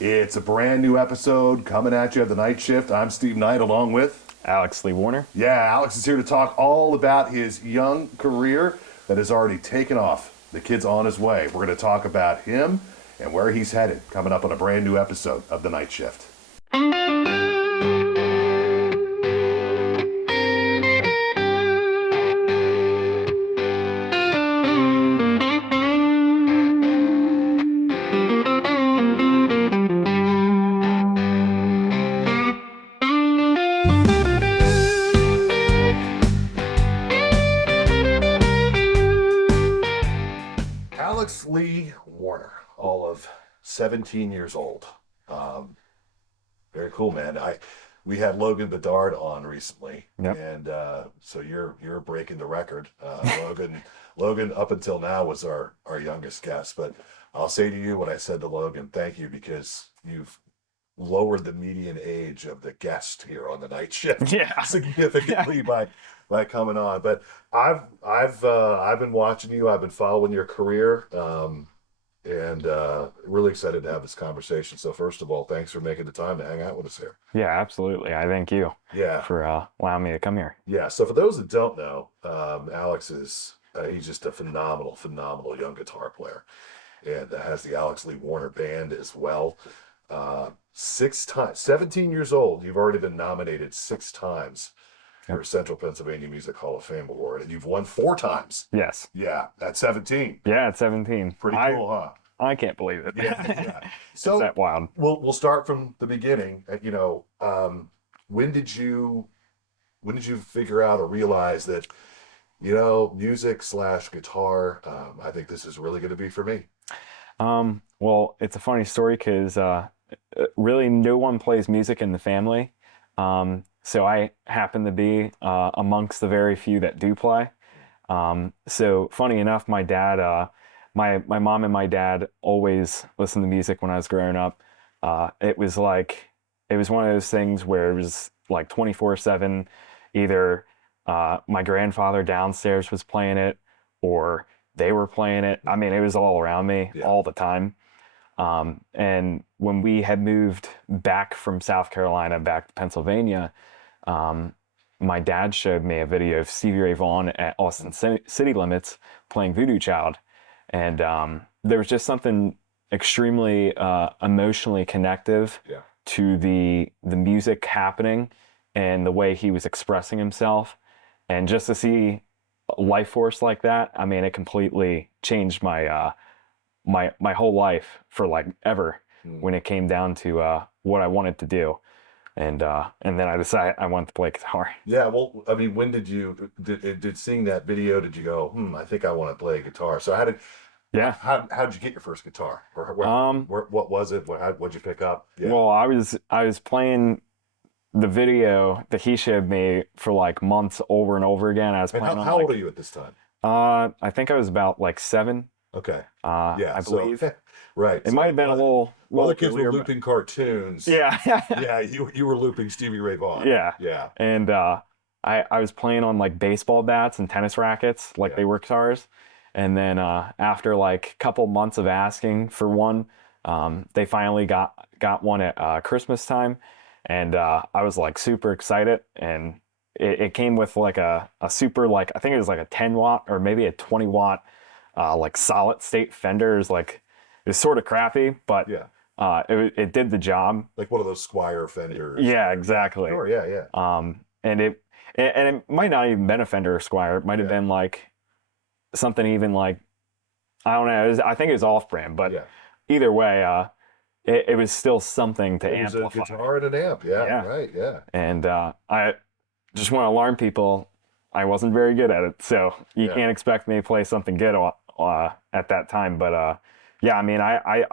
It's a brand new episode coming at you of the Night Shift. I'm Steve Knight along with Alex Lee Warner. Yeah, Alex is here to talk all about his young career that has already taken off. The kid's on his way. We're going to talk about him and where he's headed coming up on a brand new episode of the Night Shift. Alex Lee Warner, all of 17 years old. Very cool, man. We had Logan Bedard on recently, and so you're breaking the record. Logan up until now was our youngest guest, but I'll say to you what I said to Logan, thank you, because you've lowered the median age of the guest here on the Night Shift significantly by coming on. But I've been watching you. I've been following your career, and really excited to have this conversation. So first of all, thanks for making the time to hang out with us here. Yeah, absolutely. I thank you. For allowing me to come here. Yeah. So for those that don't know, Alex is he's just a phenomenal young guitar player, and has the Alex Lee Warner Band as well. 6 times, 17 years old, you've already been nominated 6 times for Central Pennsylvania Music Hall of Fame Award, and you've won 4 times. Yes. Yeah, at 17. Yeah, at 17. Pretty cool, huh? I can't believe it. Yeah. So it's that wild. We'll start from the beginning. When did you figure out or realize that, music / guitar, I think this is really going to be for me? Well, it's a funny story because really no one plays music in the family. So I happen to be amongst the very few that do play. So funny enough, my dad, my mom and my dad always listened to music when I was growing up. It was one of those things where it was like 24/7. Either my grandfather downstairs was playing it or they were playing it. I mean, it was all around me all the time. And when we had moved back from South Carolina back to Pennsylvania, my dad showed me a video of Stevie Ray Vaughan at Austin City Limits playing Voodoo Child. And there was just something extremely emotionally connective to the music happening and the way he was expressing himself. And just to see life force like that, I mean, it completely changed my my whole life for like ever when it came down to what I wanted to do. And then I decided I wanted to play guitar. Yeah, well, I mean, when did seeing that video, did you go, I think I want to play guitar? So how'd you get your first guitar? Or what was it? What'd you pick up? Yeah. Well, I was playing the video that he showed me for like months over and over again. I was playing. How old are you at this time? I think I was about like 7. Okay. I believe. Right. It might have been a little. Well, the kids were looping cartoons. Yeah. Yeah. You were looping Stevie Ray Vaughan. Yeah. Yeah. And I was playing on like baseball bats and tennis rackets, like they were guitars. And then after like a couple months of asking for one, they finally got one at Christmas time. And I was like super excited, and it came with like a super, like, I think it was like a 10 watt or maybe a 20 watt like solid state Fender. It was sort of crappy, but it did the job. Like one of those Squire Fenders. Yeah, exactly. Sure, yeah. And it might not even been a Fender or Squire. It might have been like something even like, I don't know. I think it was off-brand, but either way, it was still something to amplify. It was a guitar and an amp, right, yeah. And I just want to alarm people, I wasn't very good at it, so you can't expect me to play something good at that time. But I mean, I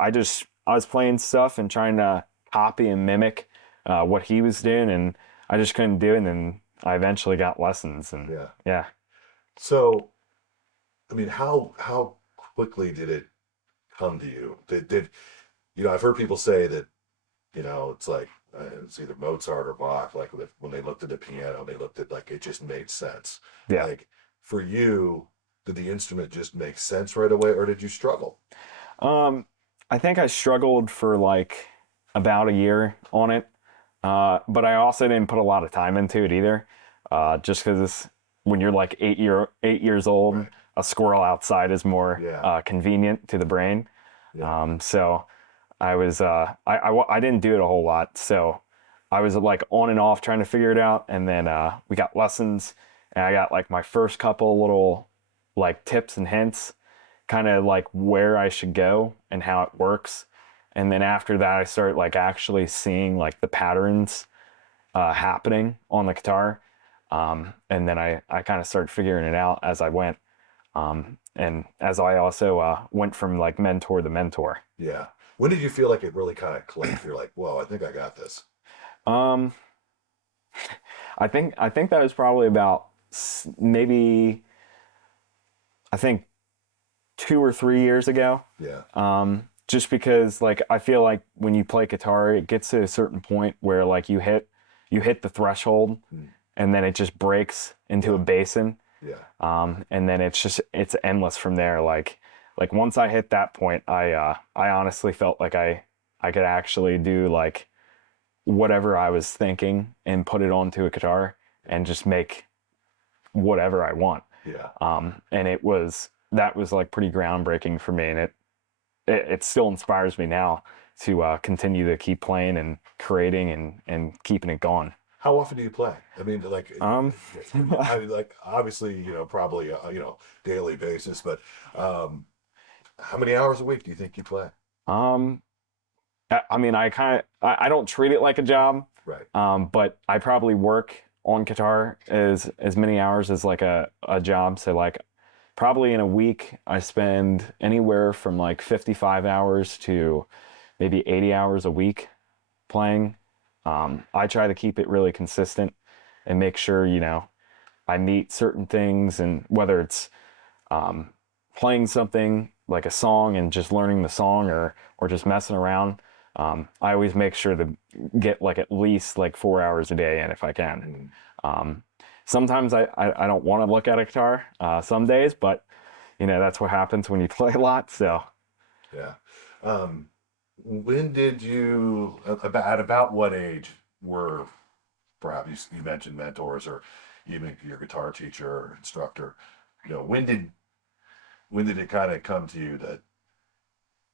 was playing stuff and trying to copy and mimic what he was doing, and I just couldn't do it. And then I eventually got lessons, and So, I mean, how quickly did it come to you? Did I've heard people say that, it's like it's either Mozart or Bach. Like when they looked at the piano, they looked at like it just made sense. Yeah. Like for you, did the instrument just make sense right away, or did you struggle? I think I struggled for like about a year on it. But I also didn't put a lot of time into it either. Just because when you're like 8 years old, Right. a squirrel outside is more Yeah. convenient to the brain. Yeah. So I was I didn't do it a whole lot. So I was like on and off trying to figure it out, and then we got lessons, and I got like my first couple little like tips and hints, kind of like where I should go and how it works. And then after that, I started like actually seeing like the patterns happening on the guitar. And then I kind of started figuring it out as I went. And as I also went from like mentor to mentor. Yeah. When did you feel like it really kind of clicked? You're like, whoa, I think I got this. Um, I think that was probably about maybe I think 2 or 3 years ago. Yeah. Just because like I feel like when you play guitar, it gets to a certain point where like you hit the threshold, Mm. and then it just breaks into a basin. Yeah. And then it's endless from there. Like once I hit that point, I honestly felt like I could actually do like whatever I was thinking and put it onto a guitar and just make whatever I want. Yeah. And that was like pretty groundbreaking for me, and it still inspires me now to continue to keep playing and creating and keeping it going. How often do you play? I mean, like, Um, I mean, like, obviously, probably, daily basis, but how many hours a week do you think you play? um, I mean, I don't treat it like a job, Right. but I probably work on guitar as many hours as like a job. So like probably in a week I spend anywhere from like 55 hours to maybe 80 hours a week playing. I try to keep it really consistent and make sure, I meet certain things, and whether it's um, playing something like a song and just learning the song, or just messing around. I always make sure to get like at least like 4 hours a day in if I can. Mm. Um, Sometimes I don't want to look at a guitar some days, but that's what happens when you play a lot. So Yeah. Um, when did you, at about what age were, perhaps you mentioned mentors or even your guitar teacher or instructor, when did it kind of come to you that,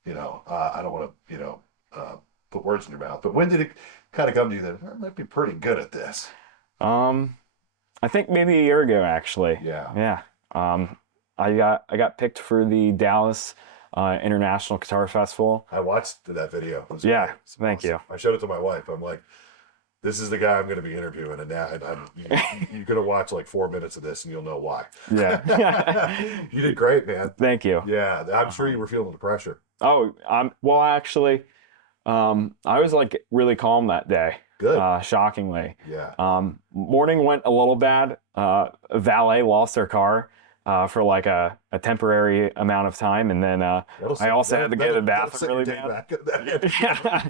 I don't want to, put words in your mouth, but when did it kind of come to you that I might be pretty good at this? um, I think maybe a year ago actually. Yeah. Yeah. I got picked for the Dallas International Guitar Festival. I watched that video. It was Yeah, great. It's thank awesome. you. I showed it to my wife. I'm like, this is the guy I'm going to be interviewing, and now you're going to watch like 4 minutes of this, and you'll know why. Yeah. You did great, man. Thank you. Yeah, I'm sure you were feeling the pressure. Oh, well, actually, I was like really calm that day. Good. Shockingly. Yeah. Morning went a little bad. A valet lost their car for like a temporary amount of time, and then I also had to go to the bathroom really bad. Yeah.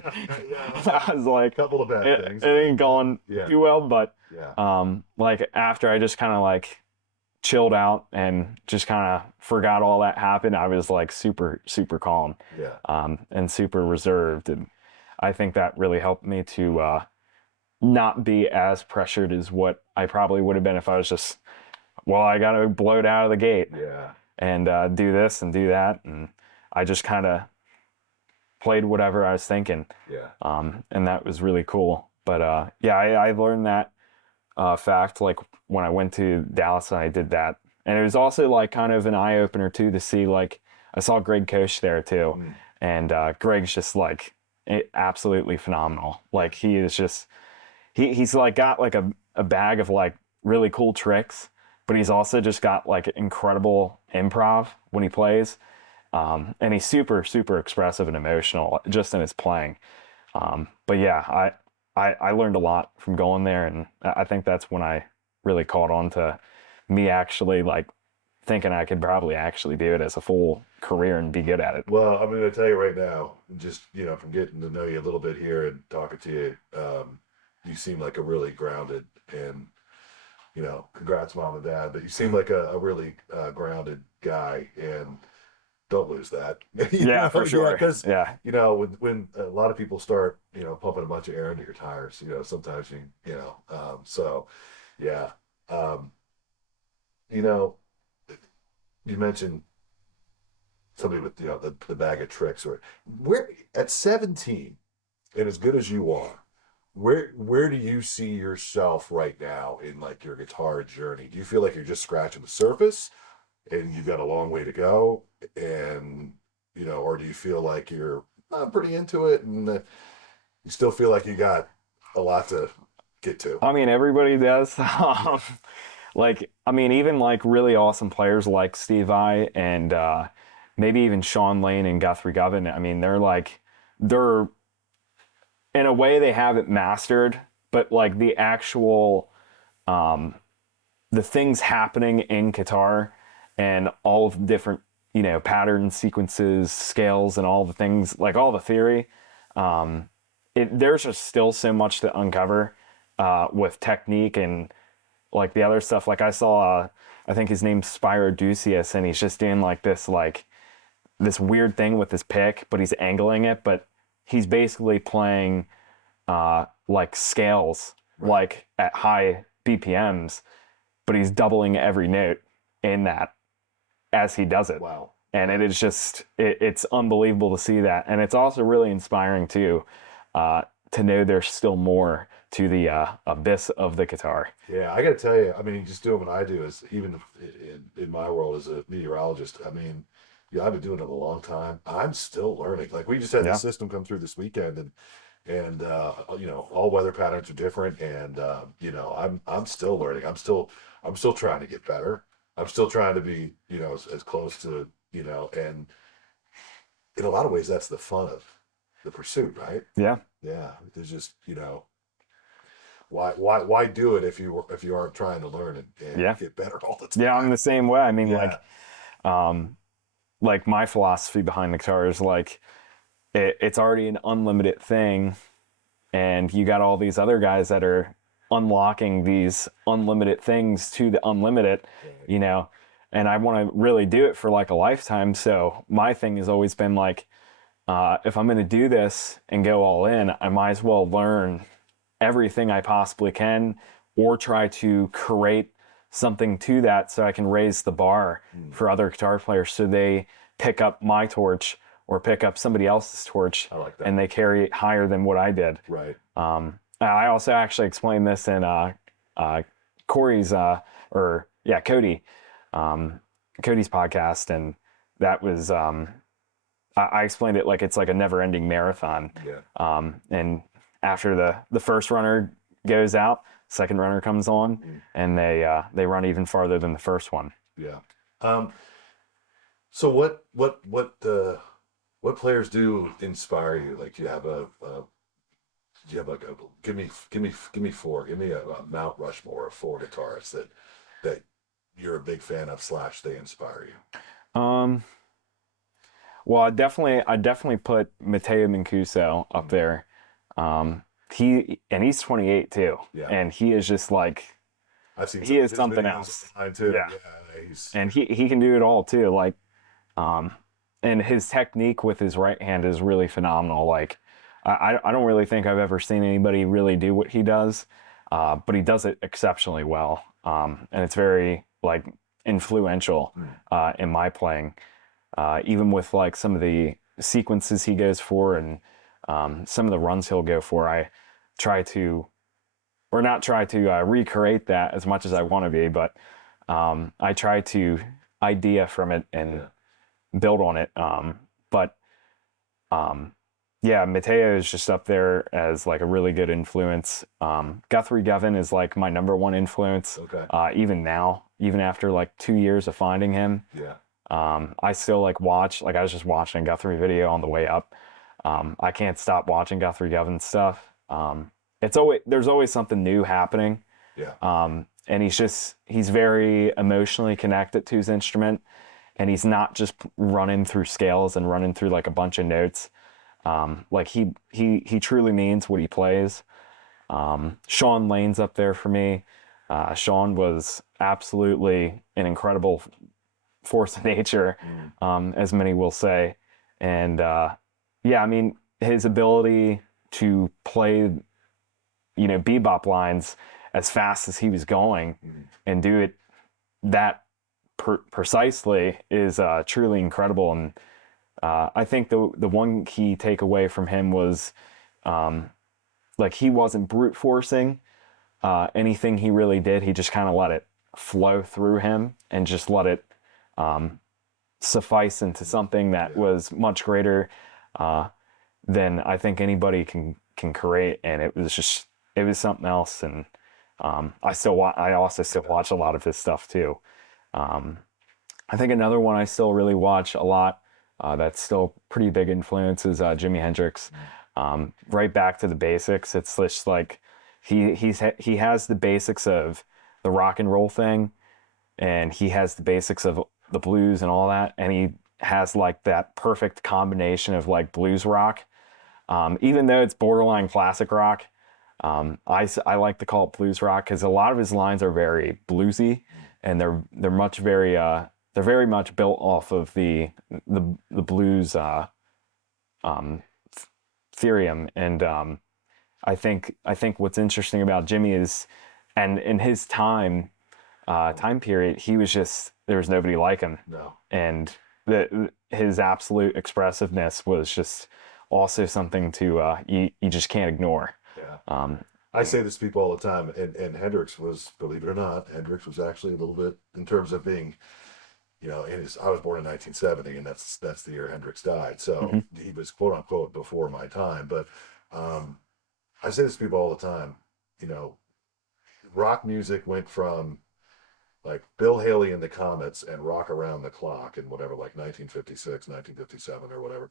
Yeah. I was like, A couple of bad it things. ain't going Yeah. too well, but Yeah. like after I just kind of like chilled out and just kind of forgot all that happened, I was like super, super calm, Yeah. and super reserved. And I think that really helped me to not be as pressured as what I probably would have been if I was just, well, I got to blow it out of the gate Yeah. and do this and do that. And I just kind of played whatever I was thinking. Yeah. And that was really cool. But yeah, I learned that fact like when I went to Dallas and I did that. And it was also like kind of an eye opener too to see like I saw Greg Koch there too, Mm. and Greg's just like absolutely phenomenal. Like he is just he's like got like a bag of like really cool tricks, but he's also just got like incredible improv when he plays, and he's super super expressive and emotional just in his playing. But yeah, I learned a lot from going there, and I think that's when I really caught on to me actually like thinking I could probably actually do it as a full career and be good at it. Well, I'm going to tell you right now, just from getting to know you a little bit here and talking to you, you seem like a really grounded and congrats mom and dad, but you seem like a really grounded guy, and don't lose that. Yeah, for sure. Yeah, because Yeah. when a lot of people start, pumping a bunch of air into your tires, sometimes so yeah. Um, you know, you mentioned somebody with the bag of tricks, or where at 17 and as good as you are, where do you see yourself right now in like your guitar journey? Do you feel like you're just scratching the surface and you've got a long way to go, and or do you feel like you're pretty into it, and you still feel like you got a lot to get to? I mean, everybody does. Like, I mean, even like really awesome players like Steve Vai and maybe even Sean Lane and Guthrie Govan. I mean, they're in a way they have it mastered, but like the actual um, the things happening in guitar and all of the different patterns, sequences, scales, and all the things, like all the theory. There's just still so much to uncover with technique and like the other stuff. Like I saw, I think his name's Spyro Ducius, and he's just doing like this weird thing with his pick, but he's angling it, but he's basically playing like scales, Right. like at high BPMs, but he's doubling every note in that as he does it. Wow. And it is just, it's unbelievable to see that. And it's also really inspiring too, to know there's still more to the abyss of the guitar. Yeah, I got to tell you, I mean, just doing what I do is even in my world as a meteorologist. I mean, yeah, I've been doing it a long time. I'm still learning. Like we just had Yeah. the system come through this weekend, and all weather patterns are different, and I'm still learning. I'm still trying to get better. I'm still trying to be as close to and in a lot of ways that's the fun of the pursuit, right? Yeah. Yeah, there's just why do it if you aren't trying to learn and Yeah. get better all the time? Yeah, I'm the same way. I mean, Yeah. like my philosophy behind the guitar is like it's already an unlimited thing, and you got all these other guys that are unlocking these unlimited things to the unlimited, Right. and I want to really do it for like a lifetime. So my thing has always been like, if I'm going to do this and go all in, I might as well learn everything I possibly can, or try to create something to that so I can raise the bar for other guitar players so they pick up my torch or pick up somebody else's torch, I like that. and they carry it higher than what I did. Right. I also actually explained this in Corey's Cody, Cody's podcast, and that was I explained it like it's like a never-ending marathon. Yeah. And after the first runner goes out, second runner comes on, and they run even farther than the first one. Yeah. So what players do inspire you? Like, do you have like a give me four. Give me a Mount Rushmore of four guitarists that you're a big fan of / they inspire you. Well, I definitely put Matteo Mancuso up there. He's 28 too, Yeah. and he is just like, I've seen he is his something videos else. online too. Yeah. He's And he can do it all too. Like, and his technique with his right hand is really phenomenal. Like, I don't really think I've ever seen anybody really do what he does, but he does it exceptionally well. And it's very like influential in my playing. Even with like some of the sequences he goes for, and some of the runs he'll go for, I try to, or not try to recreate that as much as I want to be, but I try to idea from it and build on it. Yeah, Matteo is just up there as like a really good influence. Guthrie Govan is like my number one influence. Okay. Even now, even after like 2 years of finding him. Yeah. I still like watch, like I was just watching a Guthrie video on the way up. I can't stop watching Guthrie Govan stuff. There's always something new happening. Yeah. And he's very emotionally connected to his instrument, and he's not just running through scales and running through like a bunch of notes. Like he truly means what he plays. Sean Lane's up there for me. Sean was absolutely an incredible force of nature, as many will say. And yeah, I mean, his ability to play, bebop lines as fast as he was going and do it that precisely is truly incredible. And I think the one key takeaway from him was like he wasn't brute forcing anything he really did. He just kind of let it flow through him and just let it suffice into something that was much greater than I think anybody can create. And it was something else. And I also still watch a lot of his stuff too. I think another one I still really watch a lot that's still pretty big influence is Jimi Hendrix. Right back to the basics. It's just like he has the basics of the rock and roll thing, and he has the basics of the blues and all that, and he has like that perfect combination of like blues rock. Even though it's borderline classic rock, I like to call it blues rock because a lot of his lines are very bluesy, and they're very much built off of the blues theorem. And I think what's interesting about Jimmy is, and in his time period, there was nobody like him. No. And his absolute expressiveness was just also something to you just can't ignore. Yeah. I say this to people all the time, and Hendrix was, believe it or not, Hendrix was actually a little bit, in terms of being, I was born in 1970, and that's the year Hendrix died. So he was quote unquote before my time. But I say this to people all the time, rock music went from like Bill Haley and the Comets and Rock Around the Clock and whatever, like 1956, 1957 or whatever,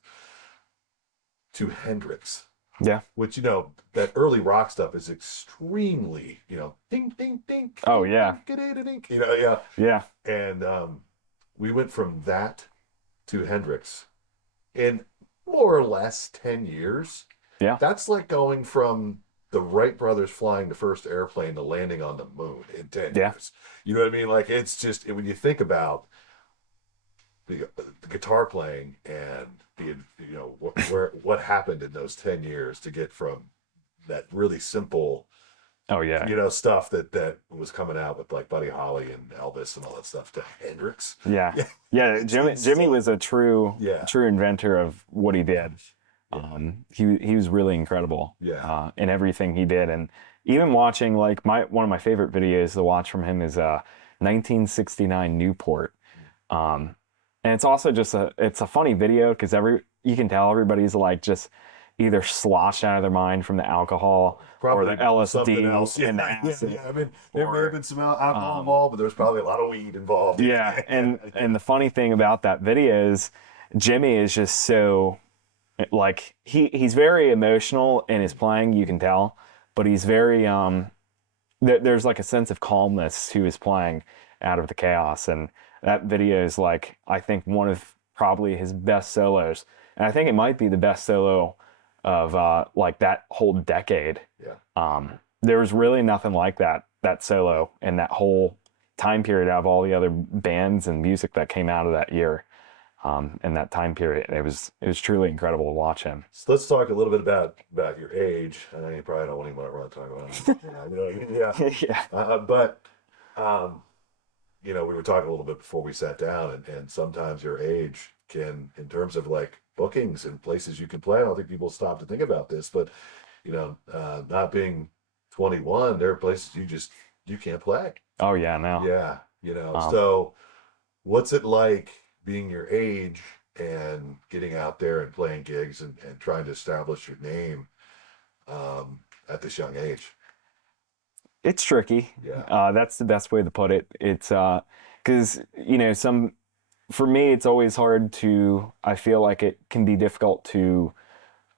to Hendrix. Yeah. Which, that early rock stuff is extremely, ding, ding, ding. Oh, yeah. Ding, yeah. Yeah. And we went from that to Hendrix in more or less 10 years. Yeah. That's like going from the Wright brothers flying the first airplane to landing on the moon in 10 years. You know what I mean? Like, it's just, when you think about the guitar playing and what happened in those 10 years to get from that really simple stuff that was coming out with like Buddy Holly and Elvis and all that stuff to Hendrix. Yeah. Jimmy was a true inventor of what he did. He was really incredible in everything he did. And even watching, like, one of my favorite videos to watch from him is 1969 Newport. And it's also just it's a funny video because you can tell everybody's like just either sloshed out of their mind from the alcohol or the LSD else. and the acid. I mean, there may have been some alcohol involved, but there's probably a lot of weed involved. Yeah, and the funny thing about that video is Jimmy is just so, like, he's very emotional in his playing, you can tell, but he's very there's like a sense of calmness to his playing out of the chaos. And that video is, like, I think one of probably his best solos. And I think it might be the best solo of like that whole decade. Yeah. There was really nothing like that solo in that whole time period out of all the other bands and music that came out of that year. In that time period, it was truly incredible to watch him. So let's talk a little bit about your age. I know you probably don't even want to talk about it. Yeah. But we were talking a little bit before we sat down, and sometimes your age can, in terms of like bookings and places you can play, I don't think people stop to think about this, but not being 21, there are places you can't play. Oh yeah, no. Yeah, so what's it like being your age and getting out there and playing gigs and trying to establish your name at this young age? It's tricky. Yeah. That's the best way to put it. It's because for me, it's always hard I feel like it can be difficult to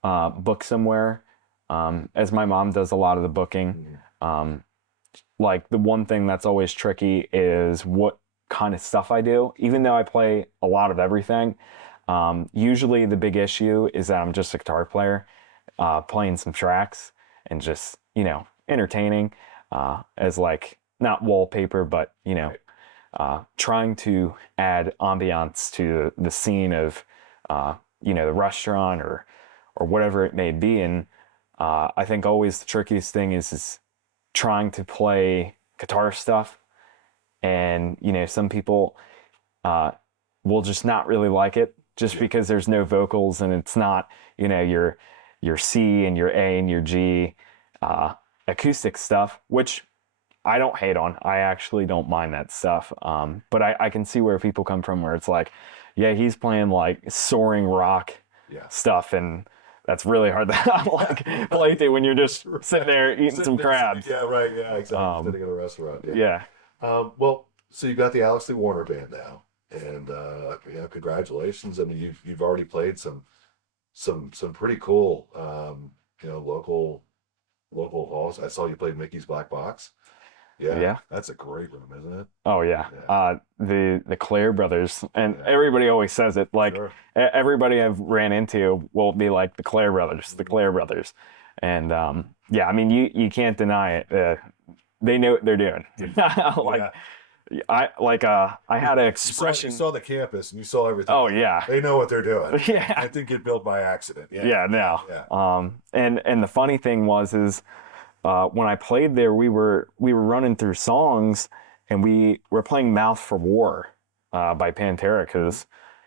book somewhere, as my mom does a lot of the booking. Like, the one thing that's always tricky is what kind of stuff I do. Even though I play a lot of everything, usually the big issue is that I'm just a guitar player playing some tracks and just entertaining as, like, not wallpaper, but trying to add ambiance to the scene of, the restaurant or whatever it may be. And I think always the trickiest thing is trying to play guitar stuff. And, some people will just not really like it just because there's no vocals and it's not, your C and your A and your G acoustic stuff, which I don't hate on. I actually don't mind that stuff. But I can see where people come from where it's like, yeah, he's playing like soaring rock stuff, and that's really hard to play to when you're just sitting there eating some crabs. Yeah, right. Yeah, exactly. Sitting in a restaurant. Yeah. Well, so you've got the Alex Lee Warner band now, and congratulations. I mean, you've already played some pretty cool, local halls. I saw you play Mickey's Black Box. Yeah, that's a great room, isn't it? Oh yeah. The Clare brothers, and everybody always says it. Like everybody I've ran into will be like the Clare brothers, and I mean you can't deny it. They know what they're doing. I had an expression. You saw the campus and you saw everything. Oh yeah. They know what they're doing. Yeah. I think it built by accident. Yeah. And the funny thing is when I played there, we were running through songs, and we were playing "Mouth for War" by Pantera because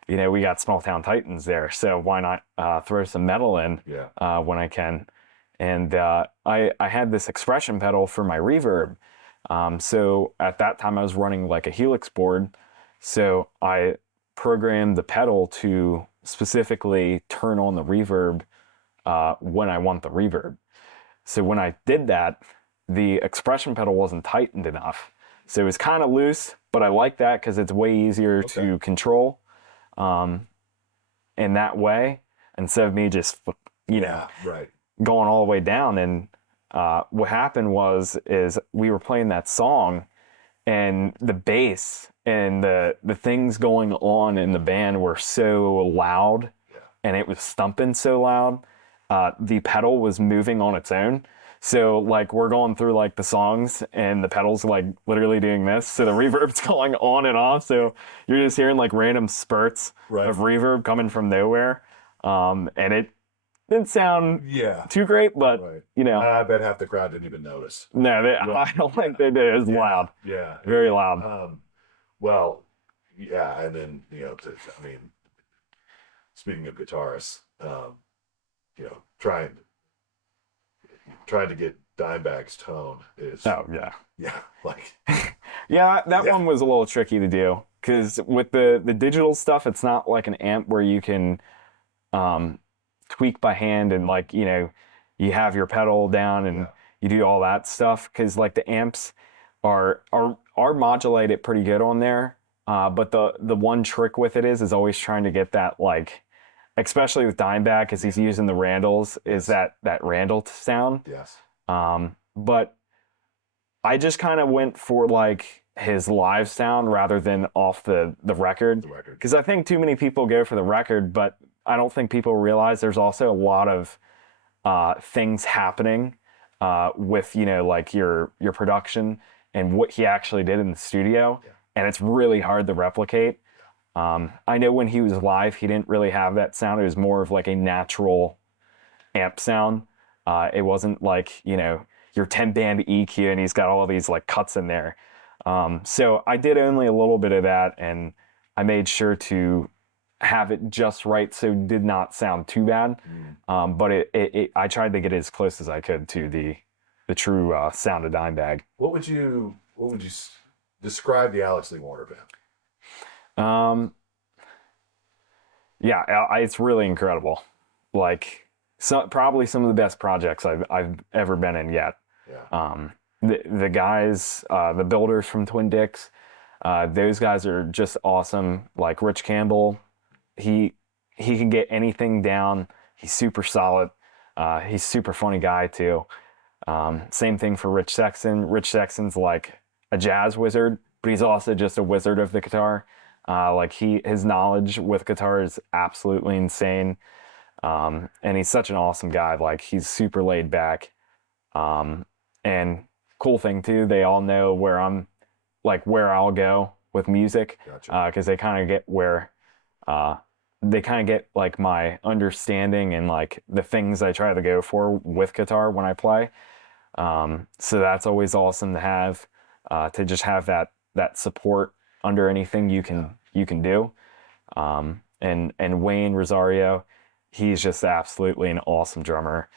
we got Small Town Titans there, so why not throw some metal in when I can? And I had this expression pedal for my reverb. So at that time I was running like a Helix board, so I programmed the pedal to specifically turn on the reverb when I want the reverb. So when I did that, the expression pedal wasn't tightened enough. So it was kind of loose, but I like that because it's way easier to control in that way, instead of me just, going all the way down. And what happened is we were playing that song, and the bass and the things going on in the band were so loud, and it was thumping so loud. The pedal was moving on its own. So like we're going through like the songs and the pedal's like literally doing this. So the reverb's going on and off. So you're just hearing like random spurts of reverb coming from nowhere. And it didn't sound too great, but I bet half the crowd didn't even notice. No, I don't think they did. It was loud. Yeah. Very loud. And then, speaking of guitarists, trying to get Dimebag's tone is that one was a little tricky to do because with the digital stuff, it's not like an amp where you can tweak by hand and you have your pedal down and you do all that stuff, because like the amps are modulated pretty good on there, but the one trick with it is always trying to get that, like, especially with Dimebag, because he's using the Randalls, is that Randall sound. Yes. But I just kind of went for like his live sound rather than off the record. Because I think too many people go for the record, but I don't think people realize there's also a lot of things happening with, like your production and what he actually did in the studio. Yeah. And it's really hard to replicate. I know when he was live, he didn't really have that sound. It was more of like a natural amp sound. It wasn't like, your 10-band EQ and he's got all of these like cuts in there. So I did only a little bit of that, and I made sure to have it just right so it did not sound too bad. But I tried to get it as close as I could to the true sound of Dimebag. What would you describe the Alex Lee Warner band? It's really incredible. Like, probably some of the best projects I've ever been in yet. Yeah. The guys, the builders from Twin Dicks, those guys are just awesome. Like Rich Campbell, he can get anything down. He's super solid. He's a super funny guy too. Same thing for Rich Sexton. Rich Sexton's like a jazz wizard, but he's also just a wizard of the guitar. His knowledge with guitar is absolutely insane. And he's such an awesome guy. Like, he's super laid back. And cool thing too, they all know where I'll go with music, Gotcha. because they kind of get like my understanding and like the things I try to go for with guitar when I play. So that's always awesome to have, to just have that support under anything you can do. And Wayne Rosario, he's just absolutely an awesome drummer.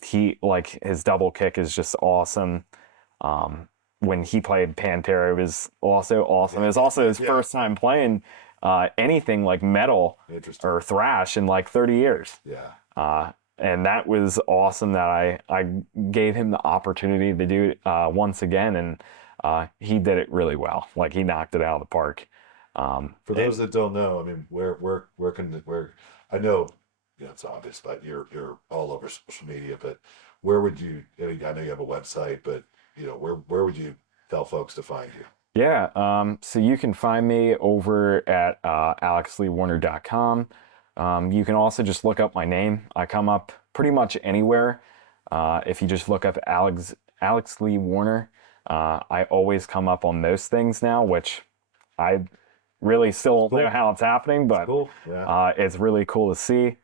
He like his double kick is just awesome. When he played Pantera, it was also awesome. It was also his first time playing anything like metal or thrash in like 30 years. Yeah. And that was awesome that I gave him the opportunity to do it once again, and he did it really well. Like he knocked it out of the park. For those that don't know, I mean, where I know, it's obvious, but you're all over social media. But where would you? I know you have a website, but where would you tell folks to find you? Yeah, so you can find me over at alexleewarner.com. You can also just look up my name. I come up pretty much anywhere. If you just look up Alex Lee Warner, I always come up on most things now, which I really still don't know how it's happening, but Cool. Yeah. it's really cool to see.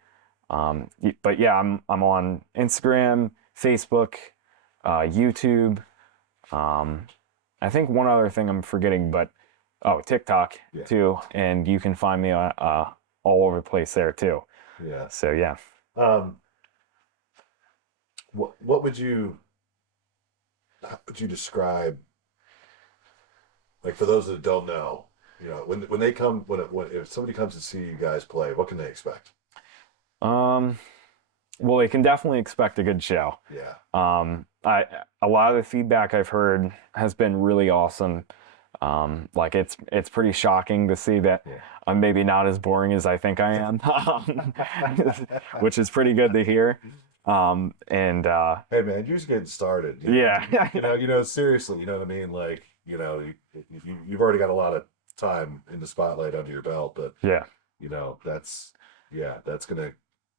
But yeah, I'm on Instagram, Facebook, YouTube. I think one other thing I'm forgetting, but TikTok too, and you can find me all over the place there too. Yeah. So yeah. What would you how would you describe, like, for those that don't know, when they come, when if somebody comes to see you guys play, what can they expect? Well, they can definitely expect a good show. Yeah. A lot of the feedback I've heard has been really awesome. Like it's pretty shocking to see that I'm maybe not as boring as I think I am, which is pretty good to hear. And hey man, you're just getting started. Yeah. Seriously, you know what I mean? Like, you've already got a lot of time in the spotlight under your belt, but yeah, that's gonna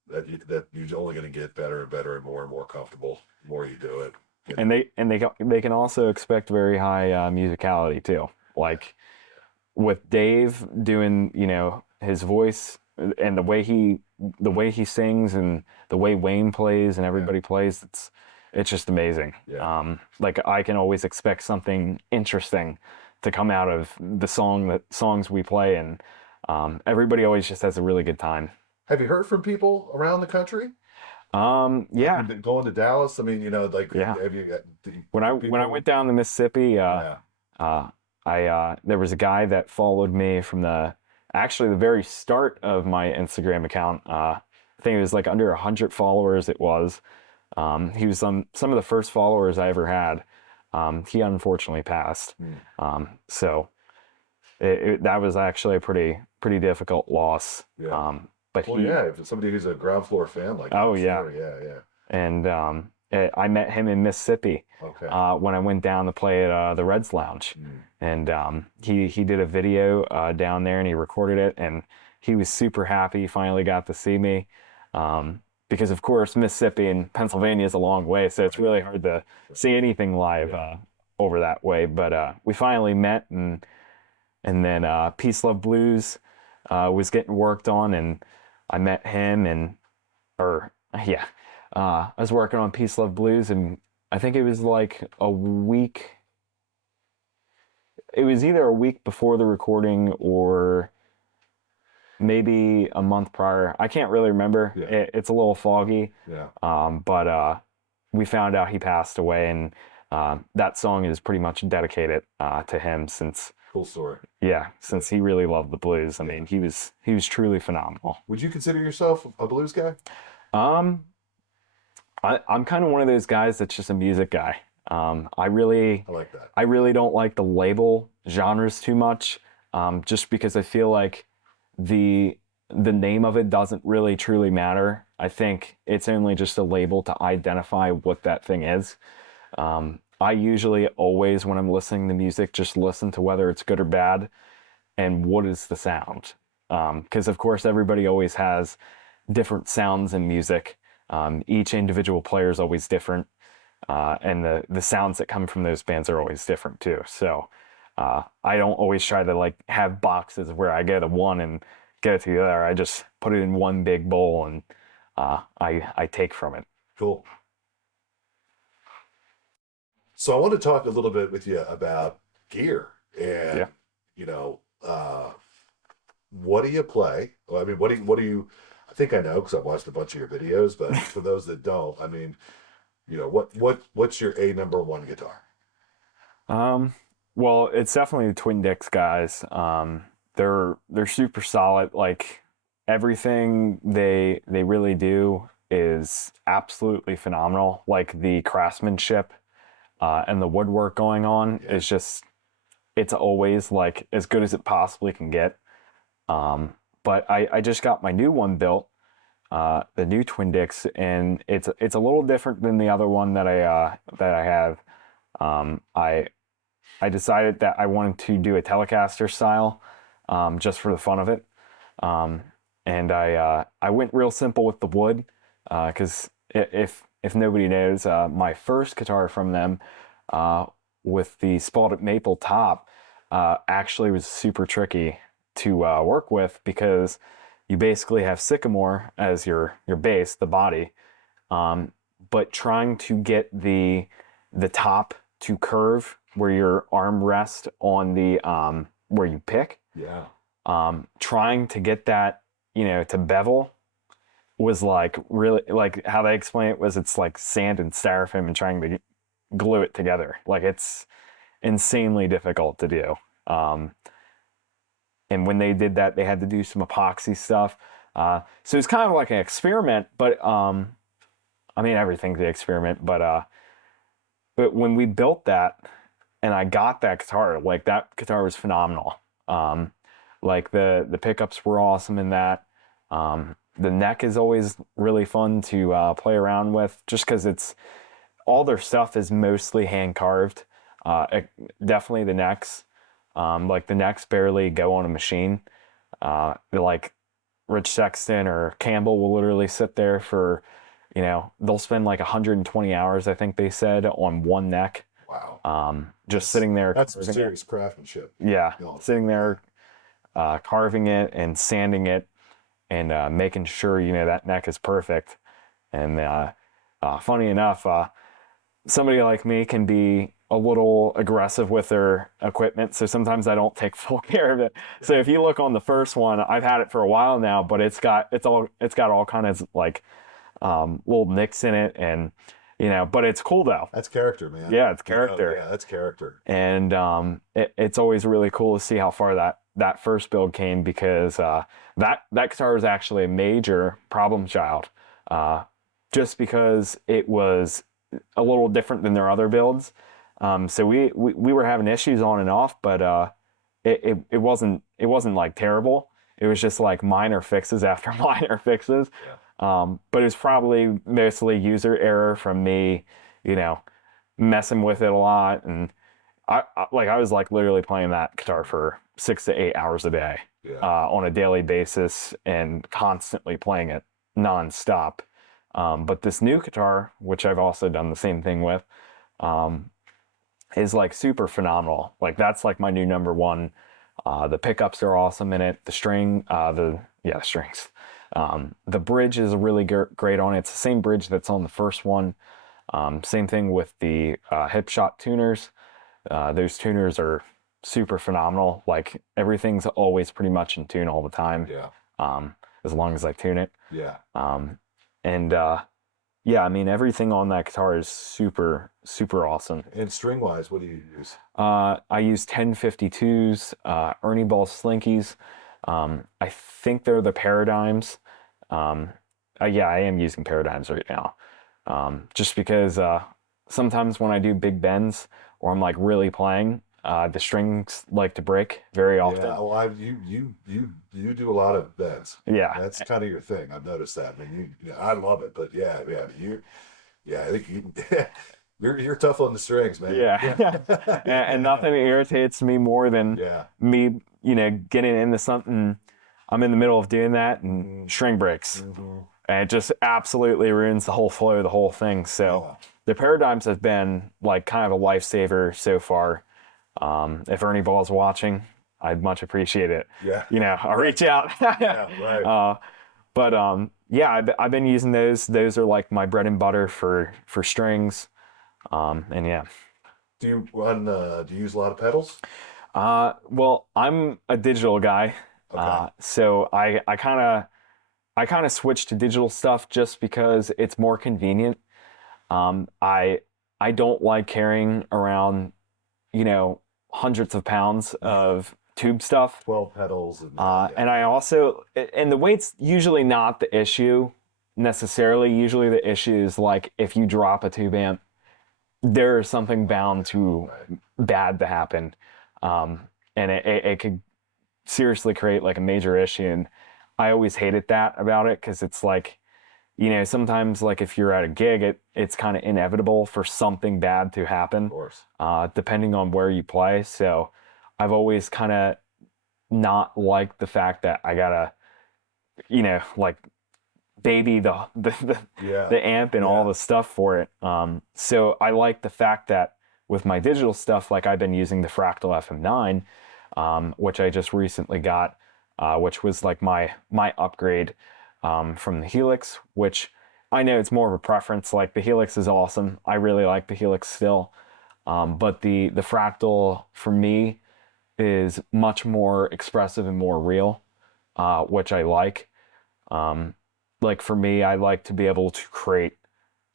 that you're only gonna get better and better and more comfortable the more you do it. And they can also expect very high musicality too. Like with Dave doing, his voice and the way he sings and the way Wayne plays and everybody plays, it's just amazing. Yeah. Like I can always expect something interesting to come out of the songs we play, and everybody always just has a really good time. Have you heard from people around the country? Yeah. Going to Dallas. I mean, have you got when I went down to Mississippi, there was a guy that followed me from the very start of my Instagram account. I think it was like under 100 followers. It was. He was some of the first followers I ever had. He unfortunately passed. So that was actually a pretty difficult loss. Yeah. But if somebody who's a ground floor fan like that, yeah. And I met him in Mississippi when I went down to play at the Reds Lounge, and he did a video down there and he recorded it, and he was super happy. He finally got to see me, because of course Mississippi and Pennsylvania is a long way, so it's really hard to see anything live over that way. But we finally met, and then Peace Love Blues was getting worked on, and I met him, I was working on Peace Love Blues, and I think it was like a week. It was either a week before the recording or maybe a month prior. I can't really remember. Yeah. It's a little foggy. Yeah. But we found out he passed away, and that song is pretty much dedicated to him, since. Cool story. Yeah, since he really loved the blues. I mean, he was truly phenomenal. Would you consider yourself a blues guy? I'm kind of one of those guys that's just a music guy. I like that. I really don't like to label genres too much, just because I feel like the name of it doesn't really truly matter. I think it's only just a label to identify what that thing is. I usually always, when I'm listening to music, just listen to whether it's good or bad and what is the sound. Because of course everybody always has different sounds in music. Each individual player is always different, and the sounds that come from those bands are always different too. So I don't always try to like have boxes where I go to one and go to the other. I just put it in one big bowl and I take from it. Cool. So I want to talk a little bit with you about gear and Yeah. you know, what do you play? Well, I mean, what do you? I think I know because I've watched a bunch of your videos. But for those that don't, I mean, what's your a number one guitar? Um, well, it's definitely the Twin Dicks guys. They're super solid. Like everything they really do is absolutely phenomenal. Like the craftsmanship and the woodwork going on Yeah. is just it's always like as good as it possibly can get. But I just got my new one built, the new Twin Dicks, and it's a little different than the other one that I have. I decided that I wanted to do a Telecaster style, just for the fun of it. Um, and I went real simple with the wood, because if nobody knows, my first guitar from them, uh, with the spalted maple top, actually was super tricky to work with because you basically have sycamore as your base, the body, um, but trying to get the top to curve where your arm rests on the where you pick, Yeah. trying to get that to bevel was like really like how they explain it was it's like sand and styrofoam and trying to glue it together. Like it's insanely difficult to do. And when they did that, they had to do some epoxy stuff. So it's kind of like an experiment, but I mean everything's an experiment. But when we built that and I got that guitar, like that guitar was phenomenal. Like the pickups were awesome in that. The neck is always really fun to play around with, just because it's all their stuff is mostly hand carved. Definitely the necks. Like the necks barely go on a machine. Like Rich Sexton or Campbell will literally sit there for, they'll spend like 120 hours, I think they said, on one neck. Wow. Just sitting there. That's some carving it. serious craftsmanship. Yeah, No. sitting there, carving it and sanding it and making sure, that neck is perfect. And funny enough, somebody like me can be a little aggressive with their equipment, so sometimes I don't take full care of it. So if you look on the first one, I've had it for a while now, but it's got all kind of like little nicks in it, and but it's cool though. That's character, man. Yeah, it's character. Yeah, that's character. And it's always really cool to see how far that first build came, because that guitar was actually a major problem child, just because it was a little different than their other builds. So we were having issues on and off, but it wasn't like terrible. It was just like minor fixes after minor fixes. But it was probably mostly user error from me, messing with it a lot. And I was like literally playing that guitar for 6 to 8 hours a day, Yeah. on a daily basis, and constantly playing it nonstop. But this new guitar, which I've also done the same thing with, is like super phenomenal. Like that's like my new number one. The pickups are awesome in it. The strings. The bridge is really great on it. It's the same bridge that's on the first one. Same thing with the hip shot tuners. Those tuners are super phenomenal. Like everything's always pretty much in tune all the time. Yeah. As long as I tune it. Yeah. And yeah, I mean everything on that guitar is super, super awesome. And string wise, what do you use? I use 1052s, Ernie Ball Slinkies. I think they're the Paradigms. Yeah, I am using Paradigms right now. Just because sometimes when I do big bends or I'm like really playing, the strings like to break very often. Yeah, well, you do a lot of bends. Yeah. That's kind of your thing. I've noticed that. I mean, I love it, but yeah, I think you're tough on the strings, man. Yeah. And nothing irritates me more than Yeah. me, getting into something. I'm in the middle of doing that and string breaks. Mm-hmm. And it just absolutely ruins the whole flow of the whole thing. So Yeah. the Paradigms have been like kind of a lifesaver so far. If Ernie Ball's watching, I'd much appreciate it. Yeah. I'll reach out. Yeah, right. But yeah, I've been using those. Those are like my bread and butter for strings. And yeah. Do you use a lot of pedals? Well, I'm a digital guy. Okay. So I kind of switched to digital stuff just because it's more convenient. Um, I I don't like carrying around, you know, hundreds of pounds of tube stuff. 12 pedals and And I also, and the weight's usually not the issue necessarily. Usually the issue is like if you drop a tube amp, there's something bound to right. bad to happen. Um, and it could seriously create like a major issue. And I always hated that about it because it's like, sometimes like if you're at a gig, it's kind of inevitable for something bad to happen, Of course. depending on where you play. So I've always kind of not liked the fact that I gotta, like baby Yeah. the amp and all Yeah. the stuff for it. So I like the fact that with my digital stuff, like I've been using the Fractal FM9, which I just recently got, which was like my upgrade from the Helix, which I know it's more of a preference. Like the Helix is awesome. I really like the Helix still. But the Fractal for me is much more expressive and more real, which I like. Like for me, I like to be able to create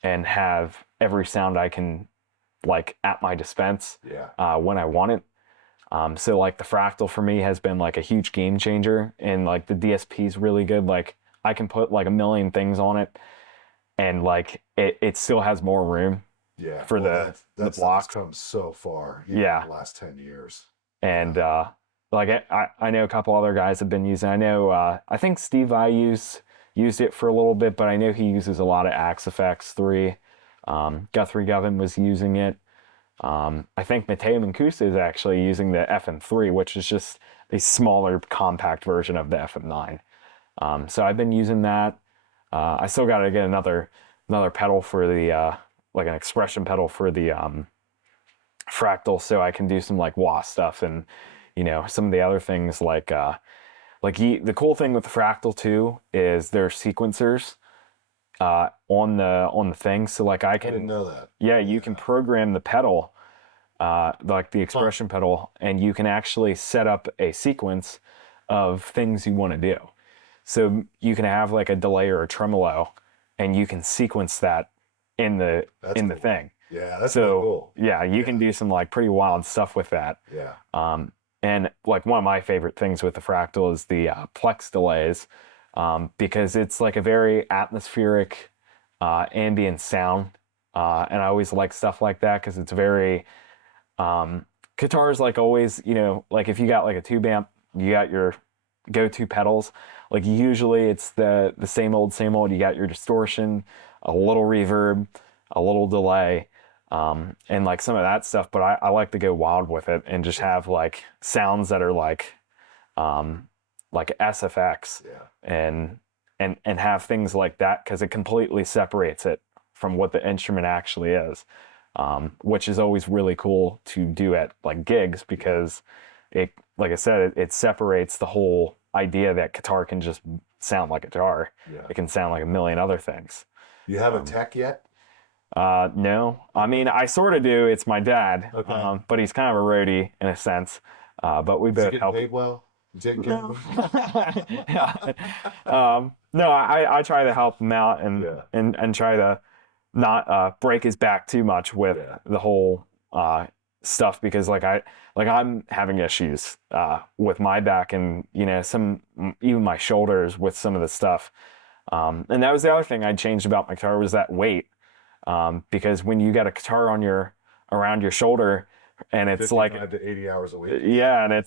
and have every sound I can like at my dispense Yeah. when I want it. So like the Fractal for me has been like a huge game changer, and like the DSP is really good. Like I can put like a million things on it, and like it still has more room Yeah. for Well, the that's blocks. come so far Yeah. in the last 10 years. And like I know a couple other guys have been using. I know I think Steve I used it for a little bit, but I know he uses a lot of Axe FX 3. Guthrie Govan was using it. I think Mateo Mancuso is actually using the FM3, which is just a smaller, compact version of the FM9. So I've been using that. I still got to get another pedal for the like an expression pedal for the Fractal, so I can do some like wah stuff and some of the other things the cool thing with the Fractal too is there's sequencers on the thing, so like I I didn't can know that. yeah, you can program the pedal, like the expression pedal, and you can actually set up a sequence of things you want to do. So you can have like a delay or a tremolo, and you can sequence that in the That's the cool. thing. Yeah, that's So pretty cool. yeah, you can do some like pretty wild stuff with that. Yeah. And like one of my favorite things with the Fractal is the Plex delays, because it's like a very atmospheric ambient sound. And I always like stuff like that because it's very guitars like always, like if you got like a tube amp, you got your go-to pedals. Like usually it's the same old, same old. You got your distortion, a little reverb, a little delay, and like some of that stuff. But I like to go wild with it and just have like sounds that are like SFX Yeah. and have things like that because it completely separates it from what the instrument actually is, which is always really cool to do at like gigs because it, like I said, it separates the whole idea that guitar can just sound like a guitar. Yeah. It can sound like a million other things. You have a tech yet? No, I mean I sort of do. It's my dad, Okay. but he's kind of a roadie in a sense. But we Is he both getting help. paid well? You taking care of him? Yeah. No, I try to help him out and Yeah. and try to not break his back too much with Yeah. the whole stuff because I'm having issues with my back and some even my shoulders with some of the stuff. And that was the other thing I changed about my guitar was that weight. Because when you got a guitar around your shoulder and it's like 55 to 80 hours a week. yeah,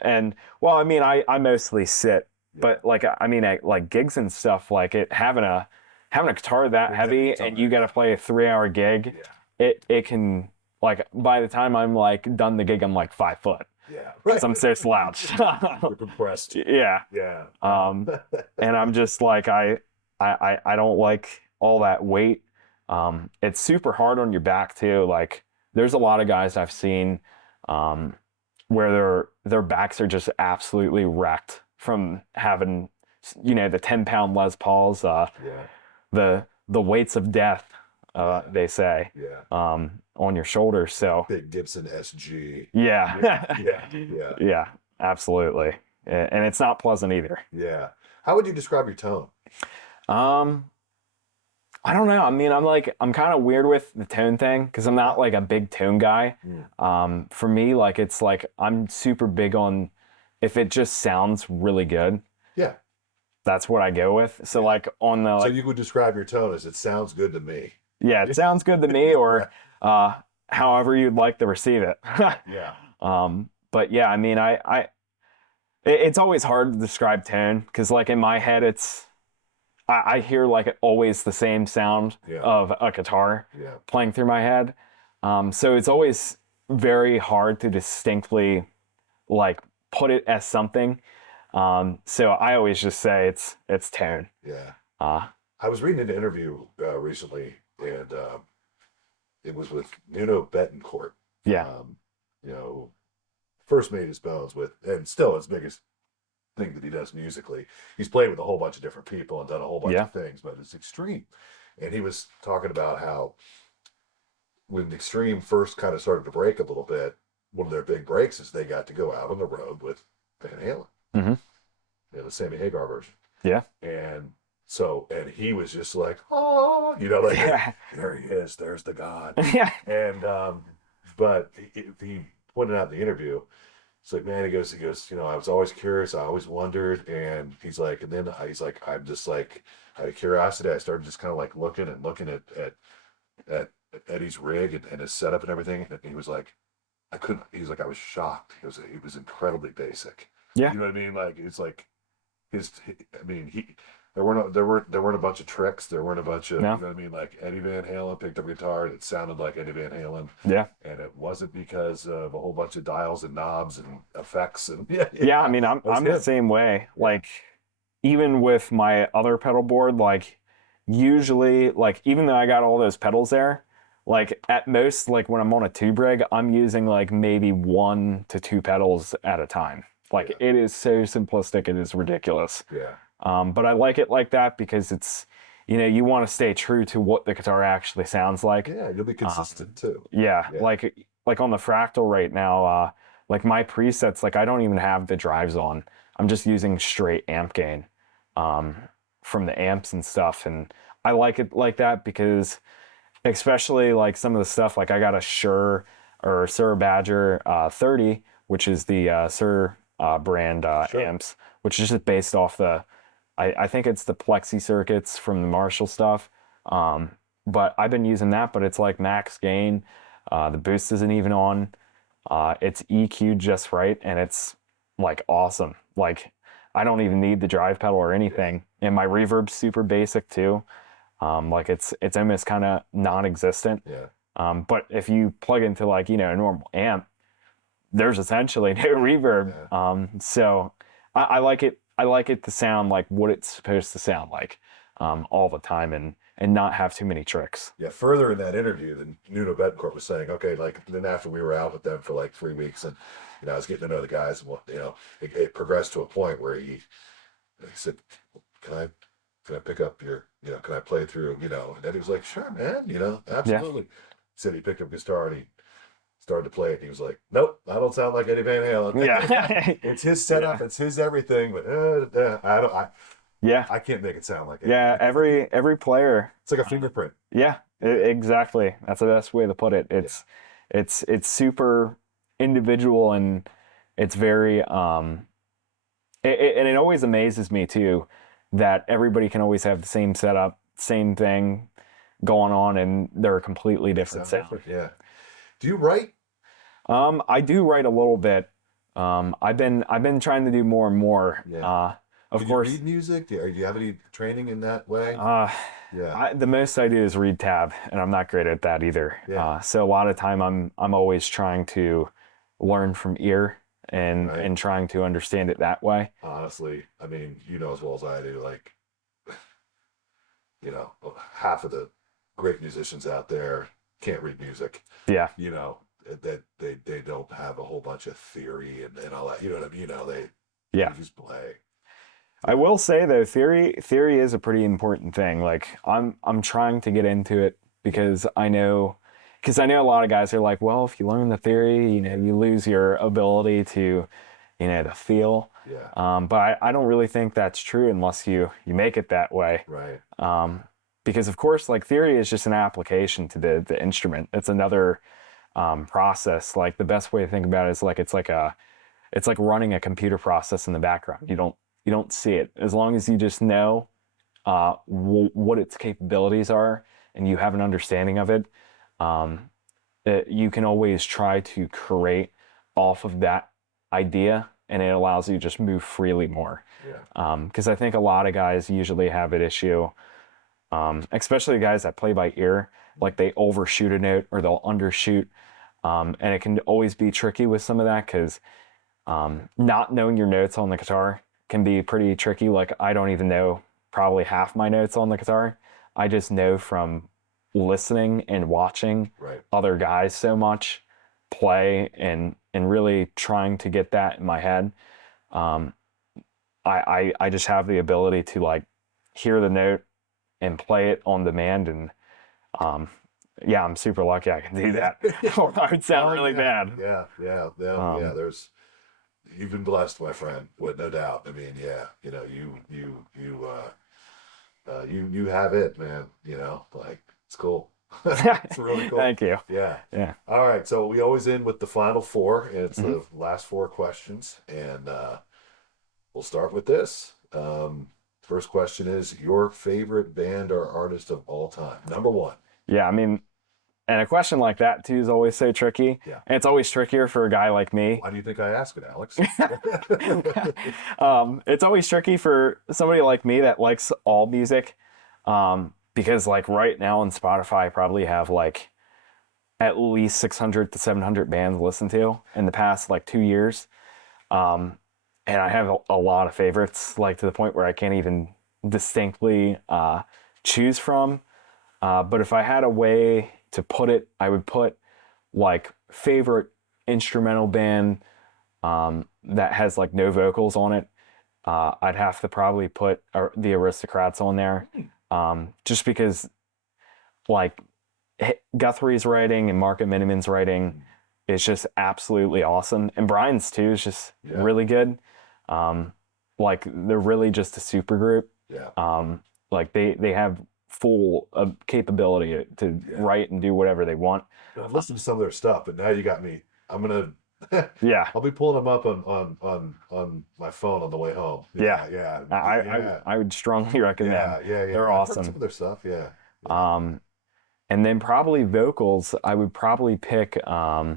and well, I mean, I mostly sit, but like, I mean, at like gigs and stuff, like having a guitar that heavy It's and you got to play a 3-hour gig, Yeah. it can like by the time I'm like done the gig, I'm like 5 foot Yeah. because I'm so slouched. You're compressed. Yeah. Yeah. And I'm just like, I don't like all that weight. It's super hard on your back too. Like there's a lot of guys I've seen, where their backs are just absolutely wrecked from having, the 10-pound Les Pauls, the weights of death, they say, on your shoulders. So Big Gibson SG. yeah, Yeah. yeah, absolutely, and it's not pleasant either. Yeah. How would you describe your tone? Um, I don't know. I mean, I'm kind of weird with the tone thing because I'm not like a big tone guy. For me, like it's like I'm super big on if it just sounds really good, Yeah. that's what I go with. So like on the So like you would describe your tone as it sounds good to me. yeah, it sounds good to me or however you'd like to receive it. Yeah. But yeah, I mean, it's always hard to describe tone because like in my head I hear like always the same sound of a guitar playing through my head. So it's always very hard to distinctly like put it as something. So I always just say it's tone. Yeah. Uh, I was reading an interview recently, and it was with Nuno Betancourt. yeah. You know, first made his bones with, and still his biggest thing that he does musically. He's played with a whole bunch of different people and done a whole bunch of things, but it's Extreme. And he was talking about how when Extreme first kind of started to break a little bit, one of their big breaks is they got to go out on the road with Van Halen. The Sammy Hagar version. Yeah. And so, and he was just like, oh, like, there he is, there's the God. Yeah. And, but he pointed out in the interview, it's like, man, he goes, I was always curious, I always wondered. And he's like, and then he's like, I'm just like, out of curiosity, I started just kind of like looking at Eddie's rig and his setup and everything. And he was like, he was like, I was shocked. He was incredibly basic. Yeah. You know what I mean? Like, it's like, there weren't a bunch of tricks. There weren't a bunch of, no. You know what I mean? Like Eddie Van Halen picked up a guitar and it sounded like Eddie Van Halen. Yeah. And it wasn't because of a whole bunch of dials and knobs and effects and yeah. I mean, I'm the same way. Like, even with my other pedal board, like usually, like even though I got all those pedals there, like at most, like when I'm on a tube rig, I'm using like maybe 1 to 2 pedals at a time. Like it is so simplistic, it is ridiculous. Yeah. But I like it like that because it's, you want to stay true to what the guitar actually sounds like. Yeah, you'll be consistent too. Yeah, like on the Fractal right now, like my presets, like I don't even have the drives on. I'm just using straight amp gain from the amps and stuff, and I like it like that because, especially like some of the stuff, like I got a Shure Badger 30, which is the Shure brand amps, which is just based off I think it's the plexi circuits from the Marshall stuff. But I've been using that, but it's like max gain. The boost isn't even on. It's EQ'd just right, and it's like awesome. Like I don't even need the drive pedal or anything. And my reverb's super basic too. Like it's almost kind of non-existent. Yeah. But if you plug into like, a normal amp, there's essentially no reverb. Yeah. So I like it. I like it to sound like what it's supposed to sound like all the time and not have too many tricks. Yeah, further in that interview, then Nuno Betancourt was saying, okay, like then after we were out with them for like 3 weeks, and I was getting to know the guys, and it progressed to a point where he said, "Can I pick up your, can I play through, and Eddie was like, sure, man, absolutely." He said he picked up his guitar and he started to play it, and he was like, "Nope, I don't sound like Eddie Van Halen." Yeah, it's his setup, it's his everything, but I can't make it sound like it. Yeah, every player. It's like a fingerprint. Yeah, exactly. That's the best way to put it. It's super individual and it's very and it always amazes me too that everybody can always have the same setup, same thing going on, and they're a completely different sound. Yeah. Do you write? I do write a little bit. I've been trying to do more and more. Yeah. Of Do course. You read music? Do you have any training in that way? The most I do is read tab, and I'm not great at that either. Yeah. So a lot of time I'm always trying to learn from ear and trying to understand it that way. Honestly, I mean, as well as I do, like, half of the great musicians out there can't read music. Yeah. that they don't have a whole bunch of theory and all that. You know what I mean? They Yeah. just play. I will say though, theory is a pretty important thing. Like I'm trying to get into it because I know a lot of guys are like, well, if you learn the theory, you lose your ability to, to feel. Yeah. But I don't really think that's true unless you make it that way. Right. Because of course, like theory is just an application to the instrument. It's another process. Like the best way to think about it is like it's like running a computer process in the background. You don't see it. As long as you just know what its capabilities are and you have an understanding of it, you can always try to create off of that idea, and it allows you to just move freely more. Yeah. Because I think a lot of guys usually have an issue, especially guys that play by ear, like they overshoot a note or they'll undershoot. And it can always be tricky with some of that because not knowing your notes on the guitar can be pretty tricky. Like I don't even know probably half my notes on the guitar. I just know from listening and watching Right. other guys so much play and really trying to get that in my head. I just have the ability to like hear the note and play it on demand, and yeah, I'm super lucky I can do that. Or I would sound really bad. Yeah. You've been blessed, my friend, with no doubt. I mean, yeah, you have it, man. Like it's cool. It's really cool. Thank you. Yeah. Yeah. All right. So we always end with the final four, and it's Mm-hmm. the last four questions, and we'll start with this. First question is your favorite band or artist of all time. Number one. Yeah, I mean, and a question like that too is always so tricky. Yeah. And it's always trickier for a guy like me. Why do you think I ask it, Alex? It's always tricky for somebody like me that likes all music. Because like right now on Spotify, I probably have like at least 600 to 700 bands to listen to in the past like 2 years. And I have a lot of favorites, like to the point where I can't even distinctly choose from. But if I had a way to put it, I would put like favorite instrumental band that has like no vocals on it. I'd have to probably put the Aristocrats on there, just because like Guthrie's writing and Mark Miniman's writing is just absolutely awesome, and Brian's too is just really good. Like they're really just a super group. Yeah. Like they have full capability to write and do whatever they want. I've listened to some of their stuff, but now you got me. I'm gonna. Yeah. I'll be pulling them up on my phone on the way home. Yeah. I would strongly recommend. Yeah. They're I've heard awesome. some of their stuff. Yeah. And then probably vocals, I would probably pick. Yeah.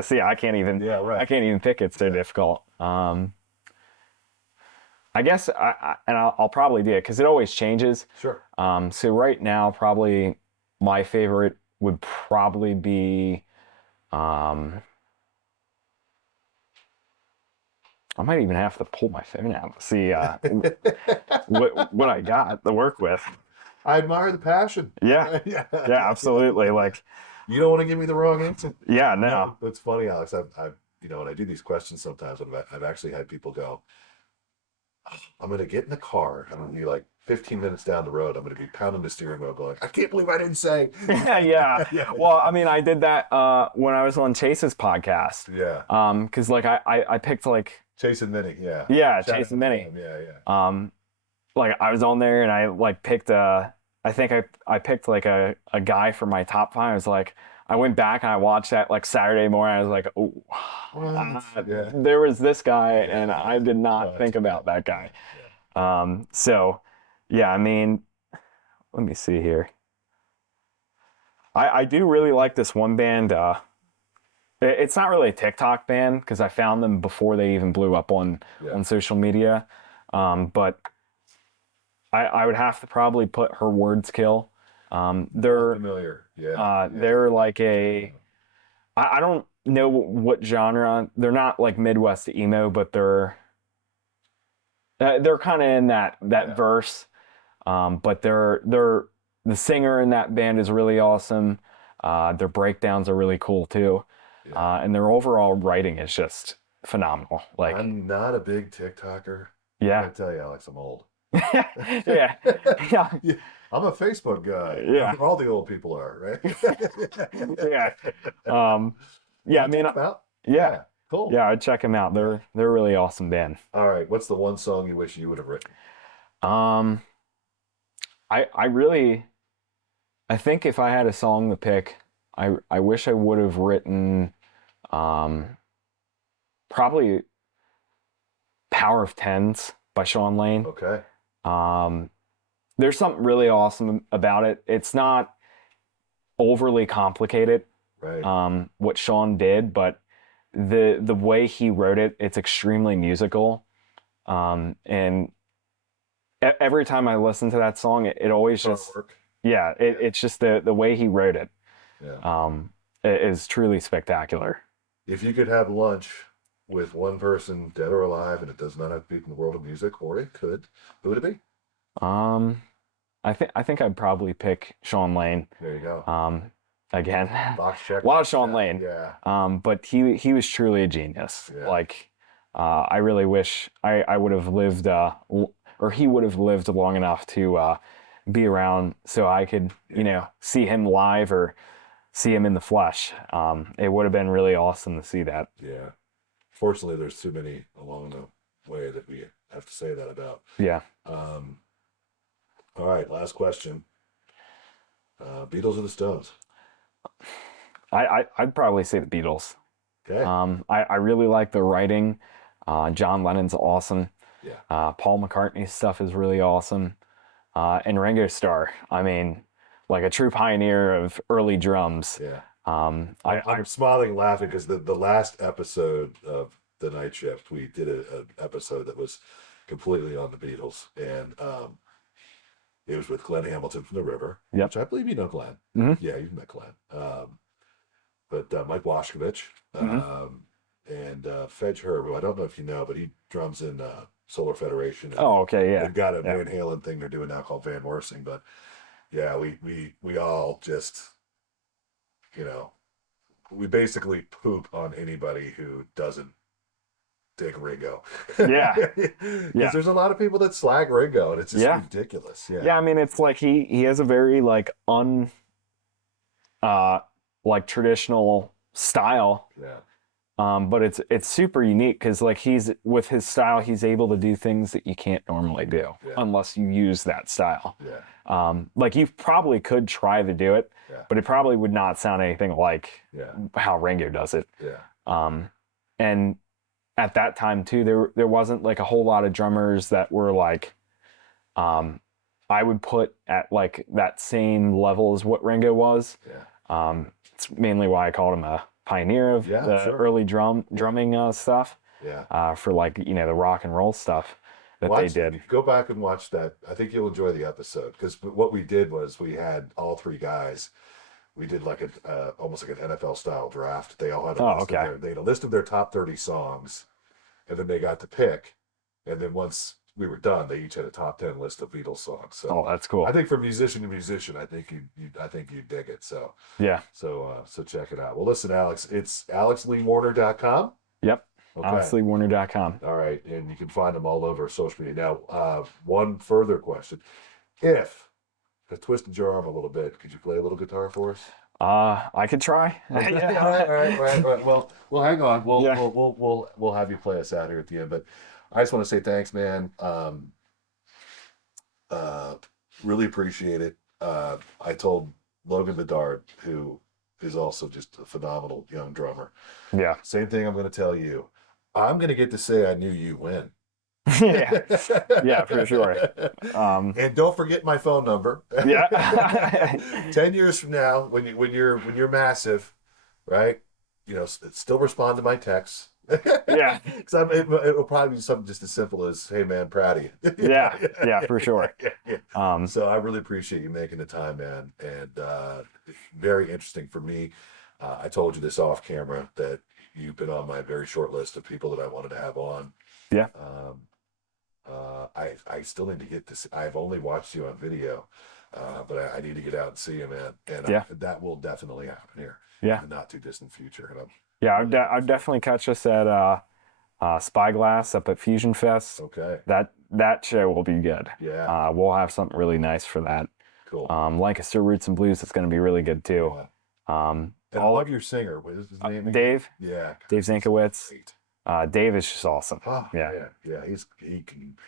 See, I can't even. Yeah. Right. I can't even pick. It's so difficult. I guess I'll probably do it because it always changes. Sure. So right now, probably my favorite would probably be. I might even have to pull my phone out, see what I got to work with. I admire the passion. Yeah, yeah, absolutely. Like, you don't want to give me the wrong answer. Yeah, no. That's funny, Alex. I've when I do these questions sometimes, I've actually had people go, I'm going to get in the car. I'm going to be like 15 minutes down the road. I'm going to be pounding the steering wheel going, I can't believe I didn't say. Yeah. Well, I mean, I did that when I was on Chase's podcast. Yeah. Because like I picked like. Chase and Minnie, yeah. Yeah, Chase and Minnie. Yeah. Like I was on there and I like picked I think I picked like a guy for my top 5. I was like, I went back and I watched that like Saturday morning. I was like, oh, there was this guy and I did not think about that guy. So yeah, I mean, let me see here. I do really like this one band. It's not really a TikTok band because I found them before they even blew up on social media. But I would have to probably put Her Words Kill. They're familiar. They're like I don't know what genre. They're not like Midwest emo, but they're kind of in that verse. But they're the singer in that band is really awesome. Their breakdowns are really cool too. Yeah. And their overall writing is just phenomenal. Like, I'm not a big TikToker. I yeah. gotta tell you, Alex, I'm old. Yeah. Yeah. Yeah, I'm a Facebook guy. Yeah. All the old people are, right? Yeah. Um, yeah, I'll I mean, check them out. yeah. Yeah, cool. Yeah, I'd check them out. They're a really awesome band. All right, what's the one song you wish you would have written? Um, I really, I think if I had a song to pick, I wish I would have written, um, probably Power of Tens by Sean Lane. Okay, Um, there's something really awesome about it. It's not overly complicated, right. what Sean did, but the way he wrote it, it's extremely musical. And every time I listen to that song, it always just, Artwork. yeah, it's just the way he wrote it, Yeah. is truly spectacular. If you could have lunch with one person, dead or alive, and it does not have to be from the world of music, or it could, who would it be? Um, I think I'd probably pick Sean Lane. There you go. Again, Box check. a lot of Sean Lane. Yeah. But he was truly a genius. Yeah. Like, I really wish I would have lived, or he would have lived long enough to be around so I could, see him live or see him in the flesh. It would have been really awesome to see that. Yeah. Fortunately, there's too many along the way that we have to say that about. Yeah. All right, last question. Beatles or the Stones? I'd probably say the Beatles. Okay. I really like the writing. John Lennon's awesome. Yeah. Paul McCartney's stuff is really awesome. And Ringo Starr, I mean, like a true pioneer of early drums. Yeah. I'm smiling, laughing because the last episode of the Night Shift, we did an episode that was completely on the Beatles, and it was with Glenn Hamilton from The River, Yep. which I believe you know Glenn. Mhm. Yeah, you've met Glenn. But Mike Washkovich, and Fedge Herb, who I don't know if you know, but he drums in Solar Federation. And Oh, okay, yeah. they've got a Yeah. Van Halen thing they're doing now called Van Morsing, but yeah, we all just, we basically poop on anybody who doesn't dig Ringo. Yeah. Because there's a lot of people that slag Ringo, and it's just ridiculous. Yeah. Yeah, I mean, it's like he has a very like like traditional style. Yeah. But it's super unique because like he's with his style, he's able to do things that you can't normally do unless you use that style. Yeah. Like you probably could try to do it, but it probably would not sound anything like how Ringo does it. Yeah. And at that time too, there wasn't like a whole lot of drummers that were like, I would put at like that same level as what Ringo was. Yeah. It's mainly why I called him a pioneer of the early drumming stuff. Yeah. For like the rock and roll stuff that they did. Go back and watch that. I think you'll enjoy the episode because what we did was we had all three guys. We did like almost like an NFL style draft. They all had they had a list of their top 30 songs, and then they got to pick. And then once we were done, they each had a top 10 list of Beatles songs. So that's cool. I think from musician to musician, I think you dig it. So yeah. So check it out. Well, listen, Alex, it's alexleewarner.com. Yep. Okay. alexleewarner.com. All right, and you can find them all over social media. Now, one further question: if I twisted your arm a little bit, could you play a little guitar for us? I could try. All right. Well, hang on. We'll have you play us out here at the end. But I just want to say thanks, man. Really appreciate it. I told Logan Bedard, who is also just a phenomenal young drummer. Yeah. Same thing I'm going to tell you. I'm going to get to say I knew you when. Yeah. Yeah, for sure. And don't forget my phone number. Yeah. 10 years from now, when you're massive, right? Still respond to my texts. Yeah. Because it'll probably be something just as simple as, "Hey man, proud of you." Yeah, for sure. So I really appreciate you making the time, man, and very interesting for me. I told you this off camera that you've been on my very short list of people that I wanted to have on. Yeah. I still need to get this. I've only watched you on video, But I need to get out and see him, and Yeah. that will definitely happen here Yeah. in the not too distant future. And Yeah, I'd definitely catch us at Spyglass up at Fusion Fest. okay, That show will be good. yeah, We'll have something really nice for that. cool. Lancaster Roots and Blues, it's going to be really good too. Yeah. And I love your singer. What is his name? Again? Dave. Yeah, Dave Zankowitz. great. Dave is just awesome. Oh, Yeah. yeah.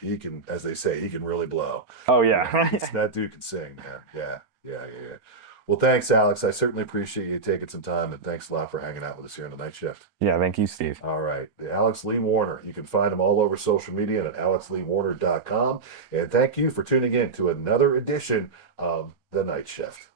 He can, as they say, he can really blow. Oh yeah. That dude can sing, man. Yeah. Well, thanks, Alex. I certainly appreciate you taking some time, and thanks a lot for hanging out with us here on the Night Shift. Yeah, thank you, Steve. All right, Alex Lee Warner. You can find him all over social media and at alexleewarner.com. And thank you for tuning in to another edition of the Night Shift.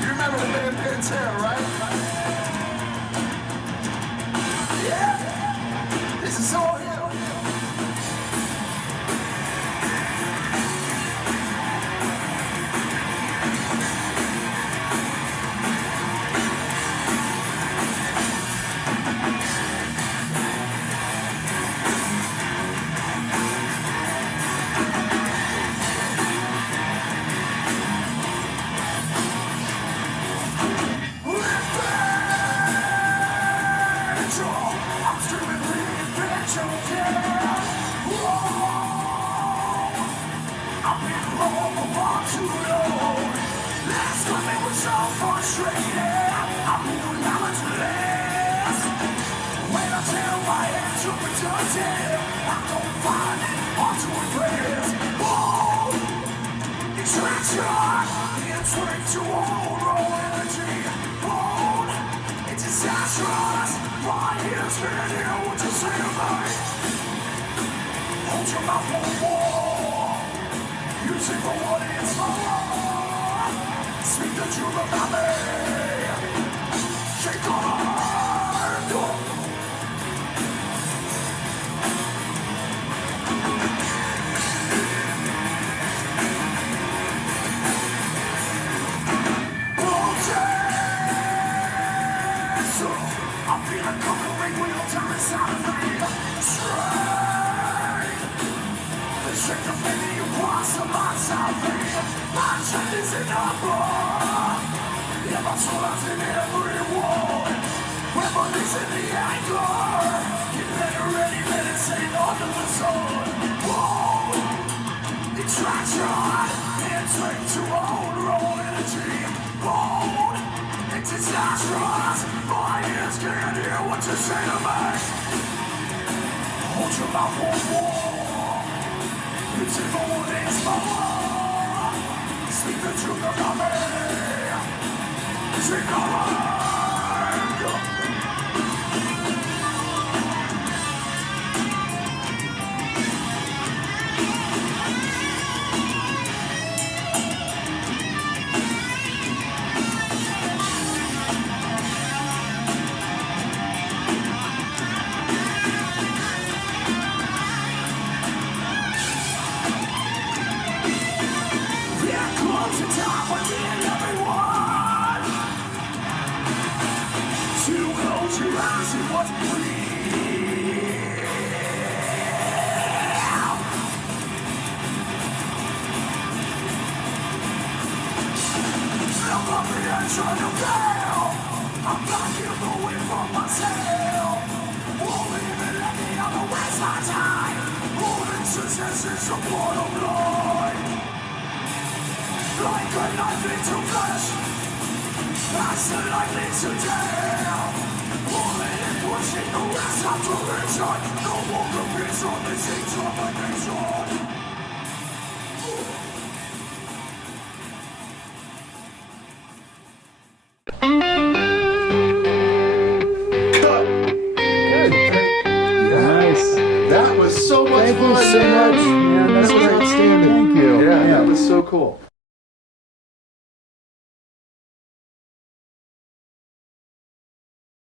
You remember the band Pantera, right? Yeah. This is all you. I'm screaming, bleeding, bitch, yeah. I've been wrong for far too long. Last time it was so frustrated. I'm feeling limitless. When I tell my head to be dirty, I don't find it hard to embrace. Oh, distraction, it's way too old, raw energy. Oh, it's disastrous. My ears can't hear what you say to me. Hold your mouth for war. Use it for what it's for. Speak the truth about me. Shake on my door. I'm feeling conquering real time inside of me. Straight. The strength of many across the lights of me. My strength is in number. Yeah, my soul is in everyone. Weapons in the anger. Get ready, let it sing under the sun. Whoa. Distraction. It's way too old, raw energy. Bold. It's disastrous. My ears can't hear what you say to me. Hold your mouth for war. Use it for what it's for. Speak the truth about me. Take a ride. Yeah, close the time with me and everyone. To close your eyes and what's real. Look up and try to fail. I'm not here away from myself. Won't even let me ever waste my time. Holding success is a bottom line. Like a knife into flesh. That's the lightning to death. Pulling and pushing the rest of direction. No more competes on this examination. Cut. Good. Yeah. Nice. That was so much Thank fun. you so much. Man, that's That was great. outstanding. Thank you. Yeah, Man. that was so cool.